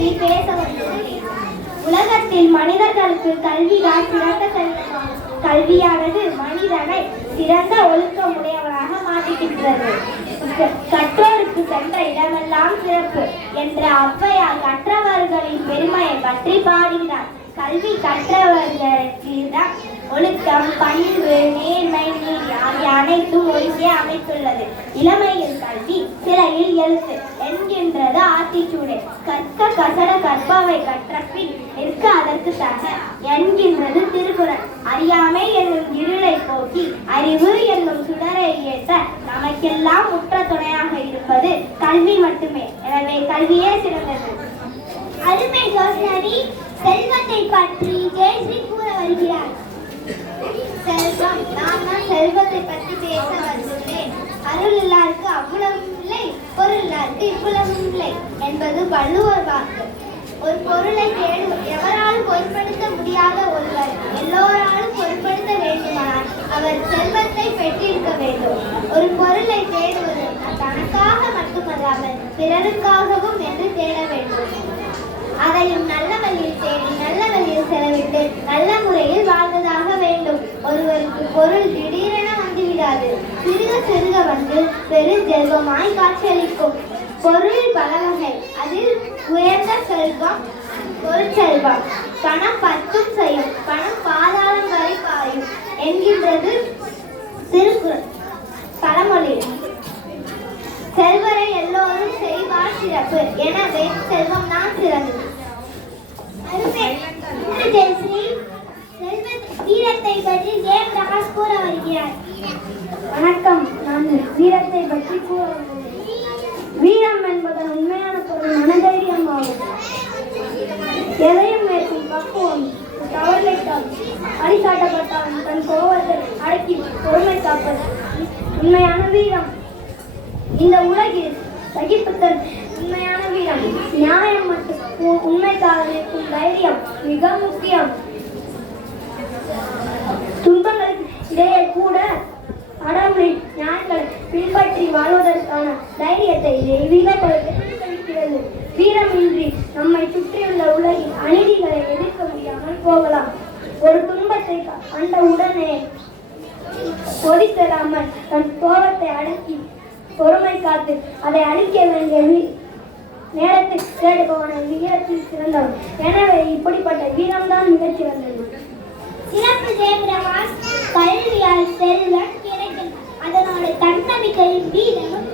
பற்றி பேச வந்துள்ளேன். உலகத்தில் மனிதர்களுக்கு கல்விதான் சிறந்த செல்வமாகும். கல்வியானது மனிதனை சிறந்த ஒழுக்கமுடையவராக மாற்றுகின்றது. கற்றோருக்கு சென்ற இடமெல்லாம் சிறப்பு என்ற ஔவையார் கற்றவர்களின் பெருமையை பற்றி பாடுகிறார். கல்வி கற்றவர்களுக்கு ஒழுக்கம், பண்பு, நேர்மை, நீதி ஆகிய அனைத்தும் ஒருங்கே அமைத்துள்ளது. இளமையில் கல்வி, சிலையில் எழுத்து என்கின்றது ஆத்திச்சூடு. கற்க கசட கற்பவை கற்றபின் நிற்க அதற்கு தக என்கின்றது திருக்குறள். அறியாமை என்னும் இருளை போக்கி அறிவு என்னும் சுடரை ஏற்ற நமக்கெல்லாம் உற்ற துணையாக இருப்பது கல்வி மட்டுமே. எனவே கல்வியே சிறந்தது. அருமை யோசனரி செல்வத்தை பற்றி ஜெயஸ்ரீ கூற வருகிறார். செல்வம், நான் தான் செல்வத்தை பற்றி பேச வந்துள்ளேன். அருள் இல்லாருக்கு அவ்வளவும் இல்லை, பொருள் இல்லாருக்கு இவ்வளவும் இல்லை என்பது வள்ளுவர் வாக்கு. ஒரு பொருளை எவராலும் பொருட்படுத்த முடியாத ஒருவர் எல்லோராலும் பொருட்படுத்த வேண்டுமானால் அவர் செல்வத்தை பெற்றிருக்க வேண்டும். ஒரு பொருளை தேடுவது தனக்காக மட்டுமல்லாமல் பிறருக்காகவும் என்று தேட வேண்டும். அதையும் நல்ல வழியில் தேடி நல்ல வழியில் செலவிட்டு நல்ல முறையில் வாழ்வதாக வேண்டும். ஒருவருக்கு பொருள் திடீரென வந்துவிடாது. சிறுக சிறுக வந்து பெரு செல்வமாய் காட்சியளிக்கும். பொருள் பல வகை. அதில் உயர்ந்த செல்வம் பொருட்செல்வம். பணம் பத்தும் செய்யும், பணம் பாதாளம் வரை பாயும் என்கின்றது திருக்குறள் பழமொழி. செல்வரை எல்லோரும் செய்வார் சிறப்பு. எனவே செல்வம் தான் சிறந்தது. வீரத்தை பற்றி ஜெயபிரகாஷ் கூற வருகிறார். வணக்கம், நான் வீரத்தை பற்றி கூற வருகிறேன். வீரம் என்பதன் உண்மையான பொருள் மனதைரியம் ஆகும். எதையும் மேற்கும் பக்குவம். தவறுவிட்டால் அடிசாட்டப்பட்டால் தன் கோபத்தை அடக்கி பொறுமை காப்பது உண்மையான வீரம். இந்த உலகில் சகிப்புத்தன் உண்மையான வீரம். நியாயம் மற்றும் உண்மைக்காக நிற்கும் தைரியம் மிக முக்கியம். துன்பங்களுக்கு இடையே கூட அடம்பி ஞானங்களை பின்பற்றி வாழ்வதற்கான தைரியத்தை தெய்வீகப்படுத்துகிறது. வீரமின்றி நம்மை சுற்றியுள்ள உலகின் அநீதிகளை எதிர்க்க முடியாமல் போகலாம். ஒரு துன்பத்தை கண்ட உடனே கொதித்தெழாமல் தன் கோபத்தை அடக்கி பொறுமை காத்து அதை அழிக்க வேண்டிய நேரத்தில் தேடுபவன வீரத்தில் சிறந்தவன். எனவே இப்படிப்பட்ட வீரம்தான் மிகச் சிறந்தது. சிறப்பு ஜெயபிரகாஷ். கல்வியால் செல்வம் கிடைக்கும். அதனோட தன்னம்பிக்கையும் வீரமும்